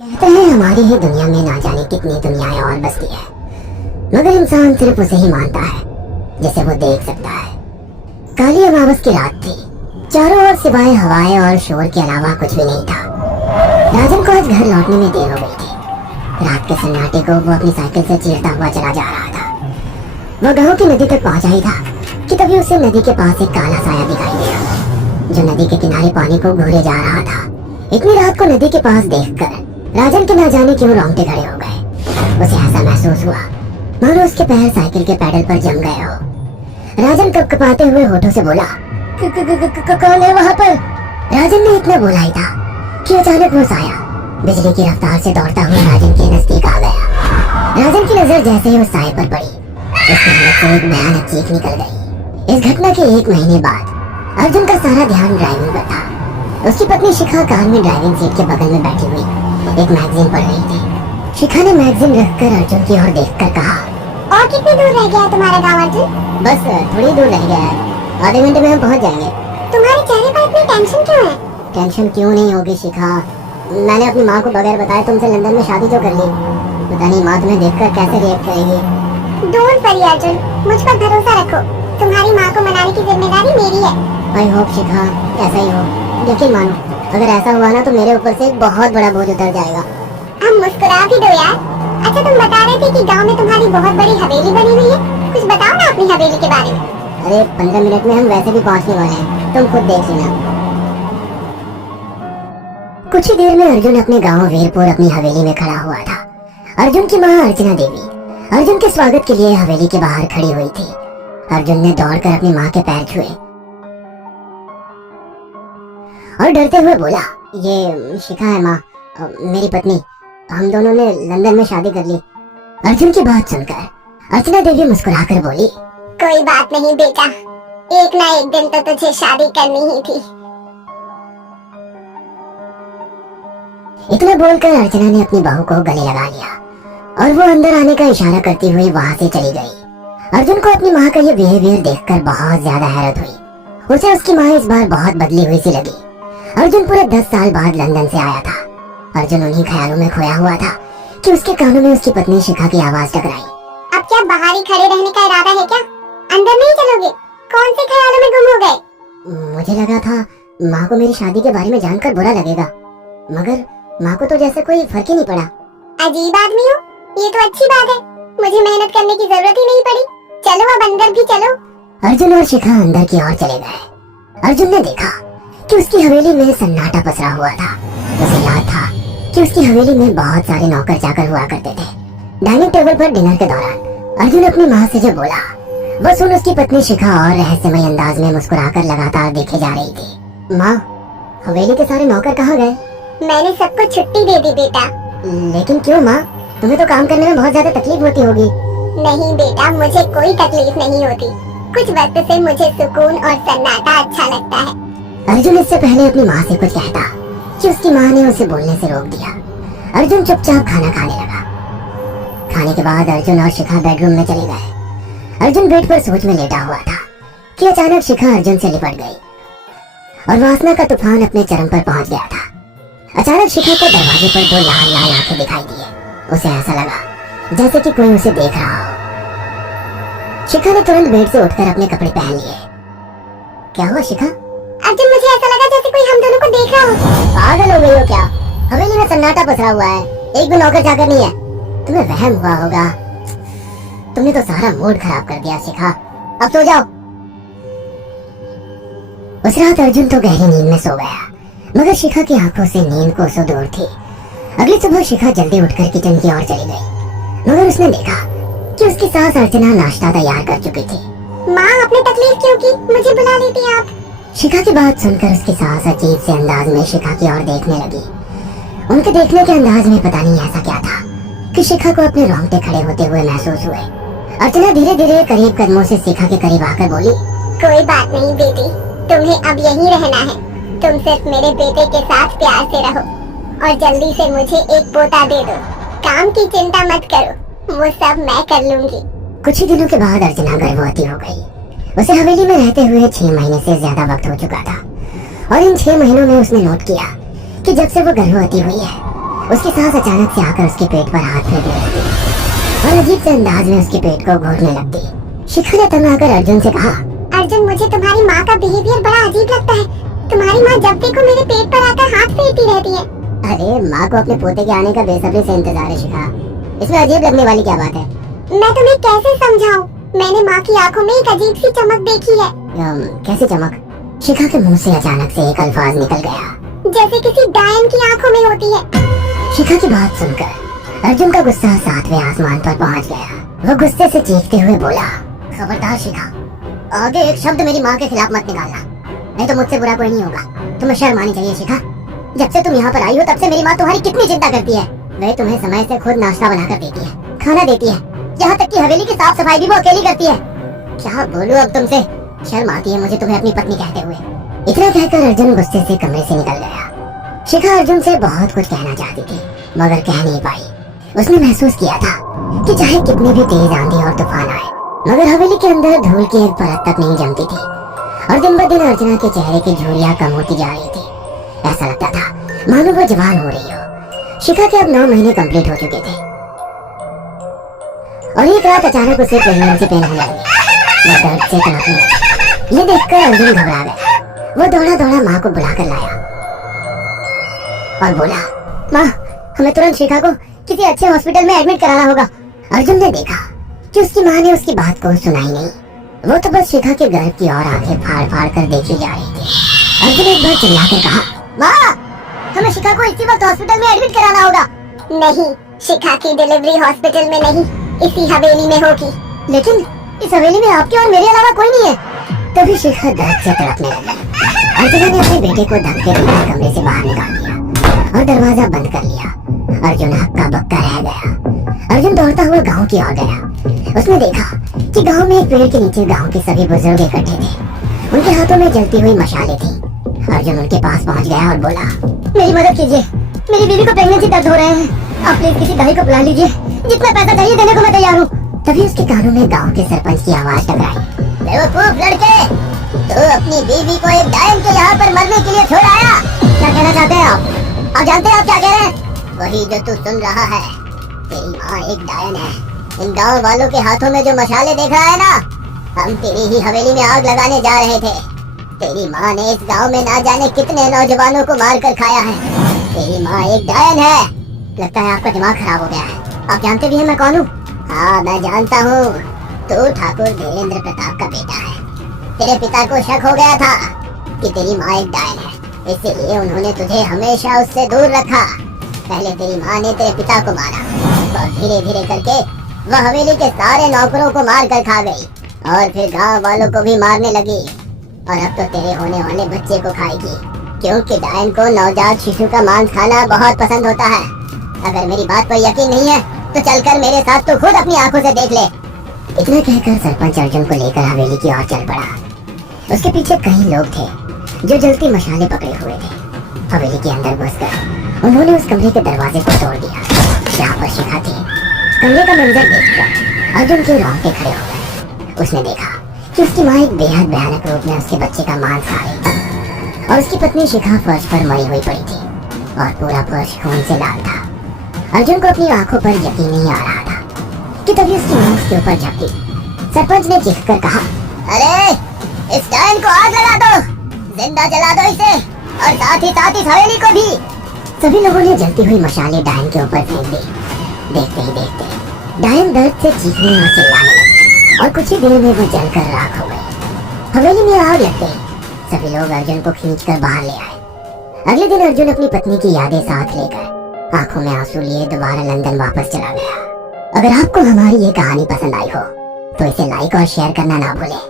कहते हैं हमारी ही दुनिया में ना जाने कितनी दुनियाएं और बसती है, मगर इंसान सिर्फ उसे ही मानता है जिसे वो देख सकता है। काली अमावस की रात थी। चारों ओर सिवाय हवाएं और शोर के अलावा कुछ भी नहीं था। राजन को आज घर लौटने में देर हो गई थी। रात के सन्नाटे को वो अपनी साइकिल से चीरता हुआ चला जा रहा था। वह गांव की नदी तक पहुंचा ही था कि तभी उसे नदी के पास एक काला साया दिखाई दिया जो नदी के किनारे पानी को घूरे जा रहा था। इतनी रात को नदी के पास देखकर राजन के ना जाने क्यों रोंगटे खड़े हो गए। उसे ऐसा महसूस हुआ मानो उसके पैर साइकिल के पैडल पर जम गए हो। राजन कपकपाते हुए होठों से बोला, कौन है वहाँ पर? राजन ने इतना बोला ही था कि अचानक वो साया बिजली की रफ्तार से दौड़ता हुआ राजन के नजदीक आ गया। राजन की नजर जैसे ही उस साये पर पड़ी, उसके हाथ से एक भयानक चीख निकल गई। इस घटना के 1 महीने बाद अर्जुन का सारा ध्यान ड्राइविंग पर था। उसकी पत्नी शिखा कार में ड्राइविंग सीट के बगल में बैठी हुई एक मैगजीन पढ़ रही थी। शिखा ने मैगजीन रखकर अर्जुन की ओर देखकर कहा, और कितनी दूर रह गया है तुम्हारा गाँव अर्जुन? बस थोड़ी दूर रह गया है, आधे घंटे में हम पहुंच जाएंगे। तुम्हारे चेहरे पर इतनी टेंशन क्यों है? टेंशन क्यों नहीं होगी शिखा, मैंने अपनी माँ को बगैर बताए तुमसे लंदन में शादी जो कर ली। पता नहीं माँ तुम्हें देखकर कैसे रिएक्ट करेगी। डोंट वरी अर्जुन, मुझ पर भरोसा रखो। तुम्हारी माँ को मनाने की जिम्मेदारी मेरी है। आई होप शिखा ऐसा ही हो। यकीन मानो अगर ऐसा हुआ ना तो मेरे ऊपर से एक बहुत बड़ा बोझ उतर जाएगा। हम मुस्कुरा भी दो यार। अच्छा तुम बता रहे थे कि गांव में तुम्हारी बहुत बड़ी हवेली बनी हुई है, कुछ बताओ ना अपनी हवेली के बारे में। अरे 15 मिनट में हम वैसे भी पहुंचने वाले हैं, तुम खुद देख लेना। कुछ ही देर में अर्जुन अपने गांव वीरपुर अपनी हवेली में खड़ा हुआ था। अर्जुन की माँ अर्चना देवी अर्जुन के स्वागत के लिए हवेली के बाहर खड़ी हुई थी। अर्जुन ने दौड़कर अपनी माँ के पैर छुए और डरते हुए बोला, ये शिखा है माँ, मेरी पत्नी। हम दोनों ने लंदन में शादी कर ली। अर्जुन की बात सुनकर अर्चना देवी मुस्कुराकर बोली, कोई बात नहीं बेटा, एक ना एक दिन तो तुझे शादी करनी ही थी। इतना बोलकर अर्चना ने अपनी बहू को गले लगा लिया और वो अंदर आने का इशारा करती हुई वहां से चली गई। अर्जुन को अपनी माँ का ये बिहेवियर देखकर बहुत ज्यादा हैरत हुई। उसे उसकी माँ इस बार बहुत बदली हुई सी लगी। अर्जुन पूरे 10 साल बाद लंदन से आया था। अर्जुन उन्हीं ख्यालों में खोया हुआ था कि उसके कानों में उसकी पत्नी शिखा की आवाज टकराई। अब क्या बाहर ही खड़े रहने का इरादा है क्या? अंदर नहीं चलोगे? कौन से ख्यालों में गुम हो गए? मुझे लगा था माँ को मेरी शादी के बारे में जानकर बुरा लगेगा, मगर माँ को तो जैसे कोई फर्क ही नहीं पड़ा। अजीब आदमी हो, ये तो अच्छी बात है। मुझे मेहनत करने की जरूरत ही नहीं पड़ी। चलो अब अंदर भी चलो। अर्जुन और शिखा अंदर की ओर चले गए। अर्जुन ने देखा कि उसकी हवेली में सन्नाटा पसरा हुआ था। उसे याद था कि उसकी हवेली में बहुत सारे नौकर चाकर हुआ करते थे। डाइनिंग टेबल पर डिनर के दौरान अर्जुन अपनी माँ से जो बोला वो सुन उसकी पत्नी शिखा और रहस्यमय अंदाज में मुस्कुराकर लगातार देखे जा रही थी। माँ, हवेली के सारे नौकर कहाँ गए? मैंने सबको छुट्टी दे दी बेटा। लेकिन क्यों माँ, तुम्हें तो काम करने में बहुत ज्यादा तकलीफ होती होगी। नहीं बेटा, मुझे कोई तकलीफ नहीं होती। कुछ वक्त से मुझे सुकून और सन्नाटा अच्छा लगता है। अर्जुन इससे पहले अपनी माँ से कुछ कहता कि उसकी माँ ने उसे बोलने से रोक दिया। अर्जुन चुपचाप खाना खाने लगा। खाने के बाद अर्जुन और शिखा बेडरूम में चले गए। अर्जुन बेड पर सोच में लेटा हुआ था कि अचानक शिखा अर्जुन से लिपट गई और वासना का तूफान अपने चरम पर पहुंच गया था। अचानक शिखा को दरवाजे पर 2 लाल लाल आंखें दिखाई दी। उसे ऐसा लगा जैसे कि कोई उसे देख रहा हो। शिखा ने तुरंत बेड से उठकर अपने कपड़े पहन लिए। क्या हुआ शिखा? अर्जुन, मुझे ऐसा लगा जैसे कोई हम दोनों को देख रहा हो। पागल हो गई हो क्या? हवेली में सन्नाटा पसरा हुआ है, एक भी नौकर चाकर नहीं है। तुम्हें वहम हुआ होगा। तुमने तो सारा मूड खराब कर दिया शिखा, अब सो जाओ। उस रात अर्जुन तो गहरी नींद में सो गया, मगर शिखा की आंखों से नींद कोसों दूर थी। अगली सुबह शिखा जल्दी उठकर किचन की ओर चली गई, मगर उसने देखा कि उसकी सास अर्चना नाश्ता तैयार कर चुकी थी। माँ, आपने तकलीफ क्यों की? मुझे बुला लेती आप। शिखा की बात सुनकर उसकी सास अजीब से अंदाज में शिखा की ओर देखने लगी। उनके देखने के अंदाज में पता नहीं ऐसा क्या था कि शिखा को अपने रोंगटे खड़े होते हुए महसूस हुए। अर्चना धीरे धीरे करीब कदमों से शिखा के करीब आकर बोली, कोई बात नहीं बेटी, तुम्हें अब यहीं रहना है। तुम सिर्फ मेरे बेटे के साथ प्यार से रहो और जल्दी से मुझे एक पोता दे दो। काम की चिंता मत करो, वो सब मैं कर लूंगी। कुछ ही दिनों के बाद अर्चना गर्भवती हो गई। उसे हवेली में रहते हुए 6 महीने से ज्यादा वक्त हो चुका था और इन 6 महीनों में उसने नोट किया कि जब से वो गर्भवती हुई है उसकी सांस अचानक से आकर उसके पेट पर हाथ फेरने लगती और अजीब से अंदाज में उसके पेट को घोटने लगती। शिखा ने तंग आकर अर्जुन से कहा, अर्जुन, मुझे तुम्हारी माँ का बिहेवियर बड़ा अजीब लगता है। तुम्हारी माँ जब देखो मेरे पेट पर आकर हाथ फेरती रहती है। अरे माँ को अपने पोते के आने का बेसब्री से इंतजार है शिखा, इसमें अजीब लगने वाली क्या बात है? मैं तुम्हें कैसे समझाऊं? मैंने माँ की आंखों में एक अजीब सी चमक देखी है। कैसी चमक? शिखा के मुंह से अचानक से एक अल्फाज निकल गया, जैसे किसी डायन की आंखों में होती है। शिखा की बात सुनकर अर्जुन का गुस्सा 7वें आसमान पर पहुंच गया। वो गुस्से से चीखते हुए बोला, खबरदार शिखा, आगे एक शब्द मेरी माँ के खिलाफ मत निकालना, नहीं तो मुझसे बुरा कोई नहीं होगा। तुम्हें शर्म आनी चाहिए शिखा। जब से तुम यहाँ पर आई हो तब से मेरी माँ तुम्हारी कितनी चिंता करती है। वह तुम्हें समय से खुद नाश्ता बनाकर देती है, खाना देती है, यहाँ तक कि हवेली की साफ सफाई भी वो अकेली करती है। क्या बोलूं अब तुमसे, शर्म आती है मुझे तुम्हें अपनी पत्नी कहते हुए। इतना कहकर अर्जुन गुस्से से कमरे से निकल गया। शिखा अर्जुन से बहुत कुछ कहना चाहती थी मगर कह नहीं पाई। उसने महसूस किया था कि चाहे कितनी भी तेज आंधी और तूफान आए मगर हवेली के अंदर धूल की एक परत तक नहीं जमती थी और दिन ब दिन अर्चना के चेहरे की झुर्रियां कम होती जा रही थी। ऐसा लगता था मानो वो जवान हो रही हो। शिखा के अब 9 महीने कंप्लीट हो चुके थे और एक रात अचानक उसे प्रेगनेंसी पेन होने लगी। वो दर्द से तड़पने लगी। ये देखकर अर्जुन घबरा गया। वो दौड़ा दौड़ा माँ को बुलाकर लाया और बोला, माँ, हमें तुरंत शिखा को किसी अच्छे हॉस्पिटल में एडमिट कराना होगा। अर्जुन ने देखा कि उसकी माँ ने उसकी बात को सुनाई नहीं। वो तो बस शिखा के गर्भ की ओर आंखें फाड़ फाड़ कर देखी जा रही थी। अर्जुन एक बार चिल्लाकर कहा, माँ, हमें शिखा को इसी वक्त हॉस्पिटल में एडमिट कराना होगा। नहीं, शिखा की डिलीवरी हॉस्पिटल में नहीं, इसी हवेली में होगी। लेकिन इस हवेली में आपके और मेरे अलावा कोई नहीं है। तभी शिखा दर्द से तड़पने लगी। अर्जुन ने अपने बेटे को धक्के देकर कमरे से बाहर निकाल दिया और दरवाजा बंद कर लिया। अर्जुन हक्का बक्का रह गया। अर्जुन दौड़ता हुआ गांव की ओर गया। उसने देखा कि गांव में एक पेड़ के नीचे गांव के सभी बुजुर्ग इकट्ठे थे। उनके हाथों में जलती हुई मशालें थी। अर्जुन उनके पास पहुंच गया और बोला, मेरी मदद कीजिए, मेरी बीवी को प्रेगनेंसी दर्द हो रहे हैं। आप प्लीज किसी दाई को बुला लीजिए, जितना पैसा चाहिए देने को मैं तैयार हूँ। तभी उसके कानों में गांव के सरपंच की आवाज टकराई, बेवकूफ लड़के, तू अपनी बीवी को एक डायन के यहाँ पर मरने के लिए छोड़ आया। क्या कहना चाहते हैं आप? जानते हैं आप क्या कह रहे हैं? वही जो तू सुन रहा है, तेरी माँ एक डायन है। इन गांव वालों के हाथों में जो मशाले देख रहा है ना, हम तेरी ही हवेली में आग लगाने जा रहे थे। तेरी माँ ने इस गांव में ना जाने कितने नौजवानों को मार कर खाया है। तेरी माँ एक डायन है। लगता है आपका दिमाग खराब हो गया है। आप जानते भी हैं मैं कौन हूँ? हाँ, मैं जानता हूँ। तू ठाकुर धीरेन्द्र प्रताप का बेटा है। तेरे पिता को शक हो गया था कि तेरी माँ एक डायन है, इसीलिए उन्होंने तुझे हमेशा उससे दूर रखा। पहले तेरी माँ ने तेरे पिता को मारा और धीरे धीरे करके वह हवेली के सारे नौकरों को मार कर खा गई और फिर गांव वालों को भी मारने लगी। और अब तो तेरे होने वाले बच्चे को खाएगी, क्योंकि डायन को नवजात शिशु का मांस खाना बहुत पसंद होता है। अगर मेरी बात पर यकीन नहीं है तो चलकर मेरे साथ तो खुद अपनी आंखों से देख ले। इतना कहकर सरपंच अर्जुन को लेकर हवेली की ओर चल पड़ा। उसके पीछे कई लोग थे जो जलती मशाले पकड़े हुए थे। हवेली के अंदर घुसकर उन्होंने उस कमरे के दरवाजे को तोड़ दिया जहाँ पर शिखा थी। कमरे का मंजर देखकर अर्जुन के रोंगटे खड़े हो गए। उसने देखा कि उसकी माँ एक बेहद भयानक रूप में उसके बच्चे का मांस खा रही थी और उसकी पत्नी शिखा फर्श पर मरी हुई पड़ी थी और पूरा फर्श खून से लाल था। अर्जुन को अपनी आंखों पर यकीन नहीं आ रहा था कि तभी उसकी माँ उसके ऊपर झपटी। सरपंच ने चीखकर कहा, अरे इस डायन को आग लगा दो, जिंदा जला दो इसे और साथ ही हवेली को भी। सभी लोगों ने जलती हुई मशाले डायन के ऊपर फेंक दी। देखते ही देखते डायन दर्द से चीखने और चिल्लाने लगी और कुछ ही देर में वो जलकर राख हो गई। हवेली में आग लगते ही सभी लोग अर्जुन को खींचकर बाहर ले आए। अगले दिन अर्जुन अपनी पत्नी की यादें साथ लेकर आंखों में आंसू लिए दोबारा लंदन वापस चला गया। अगर आपको हमारी ये कहानी पसंद आई हो तो इसे लाइक और शेयर करना ना भूलें।